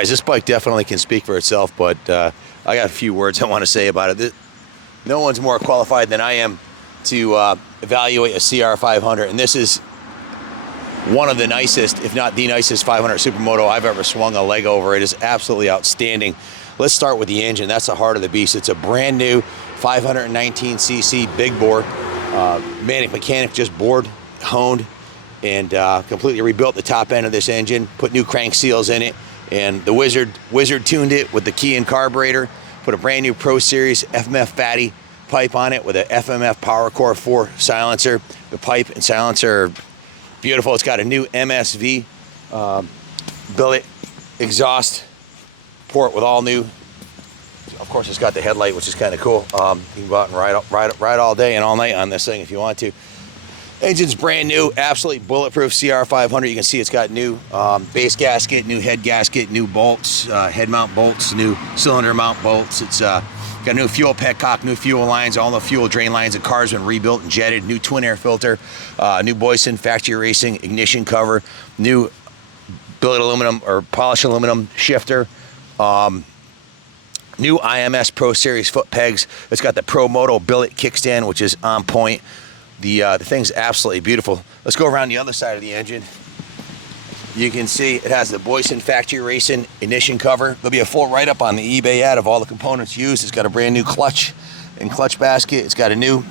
Guys, this bike definitely can speak for itself, but I got a few words I want to say about it. No one's more qualified than I am to evaluate a CR500, and this is one of the nicest, if not the nicest 500 Supermoto I've ever swung a leg over. It is absolutely outstanding. Let's start with the engine. That's the heart of the beast. It's a brand new 519cc big bore. Manic Mechanic just bored, honed, and completely rebuilt the top end of this engine, put new crank seals in it, and the Wizard tuned it with the key and carburetor, put a brand new Pro Series FMF fatty pipe on it with a FMF Power Core 4 silencer. The pipe and silencer are beautiful. It's got a new MSV billet exhaust port with all new. Of course, it's got the headlight, which is kind of cool. You can go out and ride all day and all night on this thing if you want to. Engine's brand new, absolutely bulletproof CR500. You can see it's got new base gasket, new head gasket, new bolts, head mount bolts, new cylinder mount bolts. It's got new fuel petcock, new fuel lines, all the fuel drain lines. The car's been rebuilt and jetted, new twin air filter, new Boyson factory racing ignition cover, new billet aluminum or polished aluminum shifter, new IMS Pro Series foot pegs. It's got the Supermoto billet kickstand, which is on point. The thing's absolutely beautiful. Let's go around the other side of the engine. You can see it has the Boyson factory racing ignition cover. There'll be a full write-up on the eBay ad of all the components used. It's got a brand new clutch and clutch basket. It's got a new,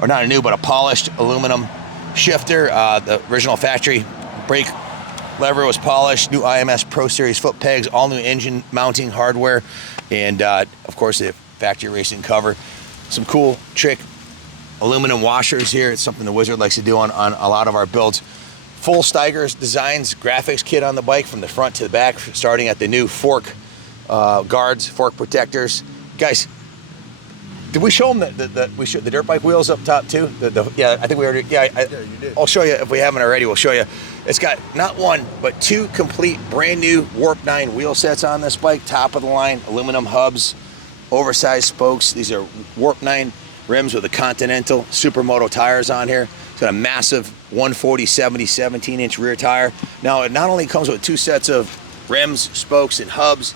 or not a new, but a polished aluminum shifter. The original factory brake lever was polished. New IMS Pro Series foot pegs, all new engine mounting hardware, and of course the factory racing cover. Some cool trick aluminum washers here. It's something the Wizard likes to do on a lot of our builds. Full Steiger's Designs graphics kit on the bike from the front to the back, starting at the new fork guards, fork protectors. Guys, did we show them the dirt bike wheels up top too? Yeah, I think we already. Yeah, you did. I'll show you if we haven't already. We'll show you. It's got not one but two complete brand new Warp 9 wheel sets on this bike. Top of the line aluminum hubs, oversized spokes. These are Warp 9 rims with the Continental Supermoto tires on here. It's got a massive 140/70 17-inch rear tire. Now it not only comes with two sets of rims, spokes, and hubs,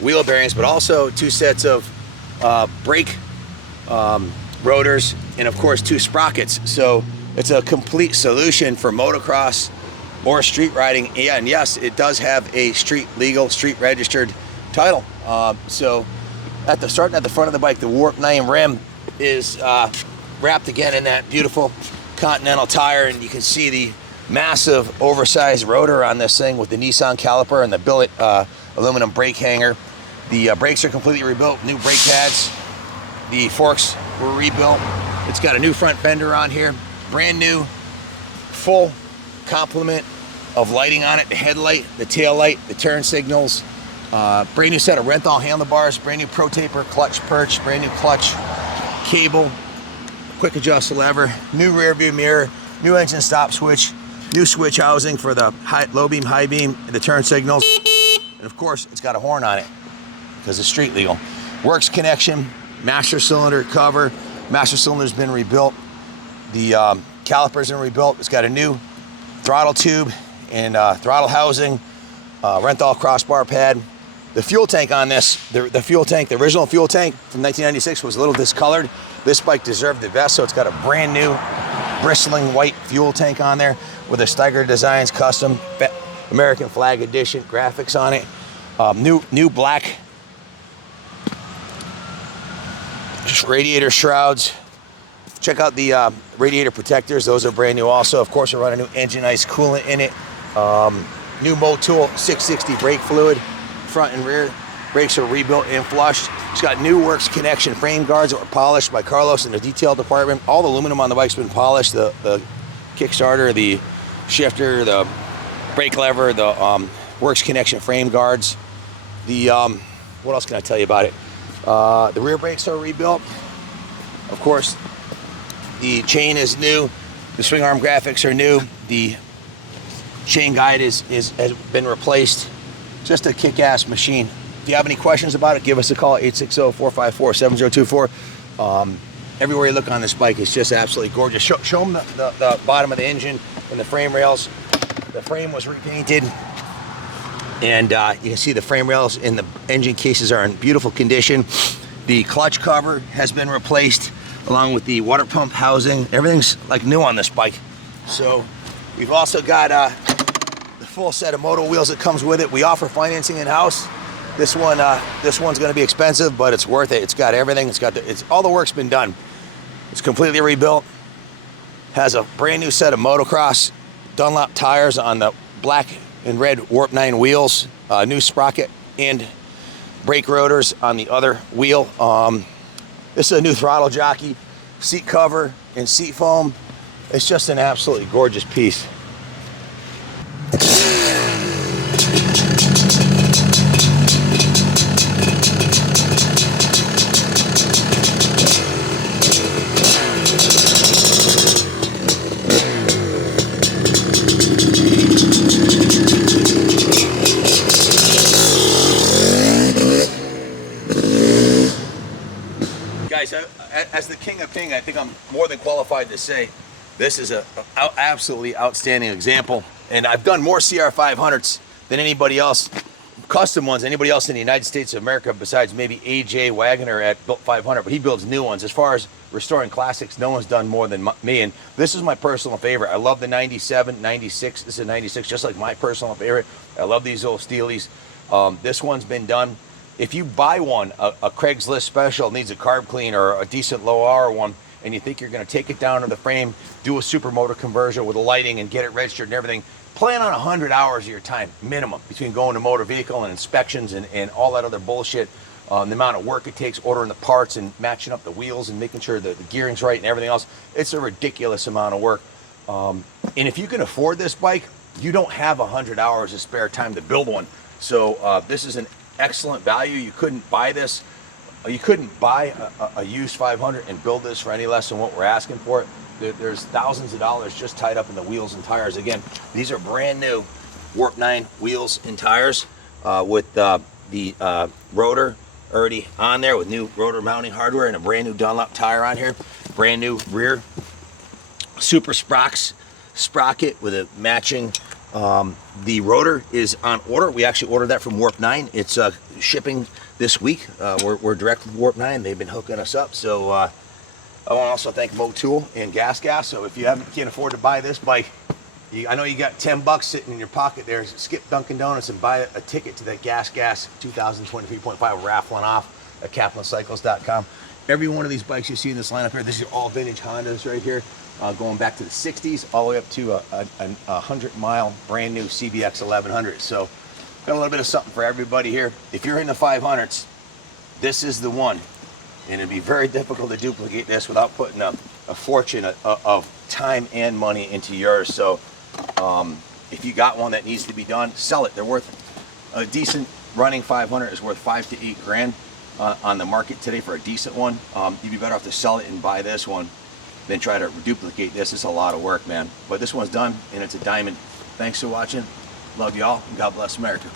wheel bearings, but also two sets of brake rotors, and of course two sprockets. So it's a complete solution for motocross or street riding. Yeah, and yes, it does have a street legal, street registered title. So starting at the front of the bike, the Warp 9 rim is wrapped again in that beautiful Continental tire, and you can see the massive oversized rotor on this thing with the Nissan caliper and the billet aluminum brake hanger. The brakes are completely rebuilt, new brake pads. The forks were rebuilt. It's got a new front fender on here, brand new full complement of lighting on it, the headlight, the tail light, the turn signals, brand new set of Renthal handlebars, brand new Pro Taper clutch perch, brand new clutch cable, quick adjust lever, new rear view mirror, new engine stop switch, new switch housing for the low beam, high beam, and the turn signals. And of course, it's got a horn on it because it's street legal. Works connection, master cylinder cover. Master cylinder's been rebuilt. The calipers been rebuilt. It's got a new throttle tube and throttle housing, Renthal crossbar pad. The fuel tank on this, the original fuel tank from 1996 was a little discolored. This bike deserved the best, so it's got a brand new bristling white fuel tank on there with a Steiger Designs custom American flag edition graphics on it. New black radiator shrouds. Check out the radiator protectors. Those are brand new also. Of course, we're running new engine ice coolant in it. New Motul 660 brake fluid. Front and rear brakes are rebuilt and flushed. It's got new works connection frame guards that were polished by Carlos in the detail department. All the aluminum on the bike's been polished. The kickstarter, the shifter, the brake lever, the works connection frame guards. The what else can I tell you about it? The rear brakes are rebuilt. Of course, the chain is new. The swing arm graphics are new. The chain guide has been replaced. Just a kick-ass machine. If you have any questions about it, give us a call, 860-454-7024. Everywhere you look on this bike, it's just absolutely gorgeous. Show them the bottom of the engine and the frame rails. The frame was repainted. And you can see the frame rails and the engine cases are in beautiful condition. The clutch cover has been replaced along with the water pump housing. Everything's like new on this bike. So we've also got the full set of moto wheels that comes with it. We offer financing in-house. This one's going to be expensive, but it's worth it. It's got everything. It's all the work's been done. It's completely rebuilt. Has a brand new set of motocross Dunlop tires on the black and red Warp 9 wheels, new sprocket and brake rotors on the other wheel. This is a new throttle jockey, seat cover and seat foam. It's just an absolutely gorgeous piece. Guys, as the king of ping, I think I'm more than qualified to say this is a absolutely outstanding example. And I've done more CR500s than anybody else, custom ones, anybody else in the United States of America besides maybe AJ Wagoner at Built 500, but he builds new ones. As far as restoring classics, no one's done more than me, and this is my personal favorite. I love the 97, 96, this is a 96, just like my personal favorite. I love these old Steelies. This one's been done. If you buy one, a Craigslist special, needs a carb clean or a decent low hour one, and you think you're going to take it down to the frame, do a Supermoto conversion with the lighting and get it registered and everything, plan on 100 hours of your time, minimum, between going to motor vehicle and inspections and all that other bullshit. The amount of work it takes ordering the parts and matching up the wheels and making sure that the gearing's right and everything else. It's a ridiculous amount of work. And if you can afford this bike, you don't have 100 hours of spare time to build one. So this is an excellent value. You couldn't buy this. You couldn't buy a used 500 and build this for any less than what we're asking for it. There's thousands of dollars just tied up in the wheels and tires. Again, these are brand new Warp 9 wheels and tires with the rotor already on there with new rotor mounting hardware and a brand new Dunlop tire on here. Brand new rear super sprocket with a matching. The rotor is on order. We actually ordered that from Warp 9. It's shipping this week. We're direct with Warp 9. They've been hooking us up. So I want to also thank Motul and Gas. So if you can't afford to buy this bike, I know you got 10 bucks sitting in your pocket there. Skip Dunkin' Donuts and buy a ticket to that Gas 2023.5 raffling off at KaplanCycles.com. Every one of these bikes you see in this lineup here, this is all vintage Hondas right here. Going back to the 60s all the way up to a 100-mile brand new CBX 1100. So got a little bit of something for everybody here. If you're in the 500s, this is the one. And it'd be very difficult to duplicate this without putting a fortune of time and money into yours. So if you got one that needs to be done, sell it. They're worth, a decent running 500 is worth 5 to 8 grand on the market today for a decent one. You'd be better off to sell it and buy this one than try to duplicate this. It's a lot of work, man. But this one's done and it's a diamond. Thanks for watching. Love y'all and God bless America.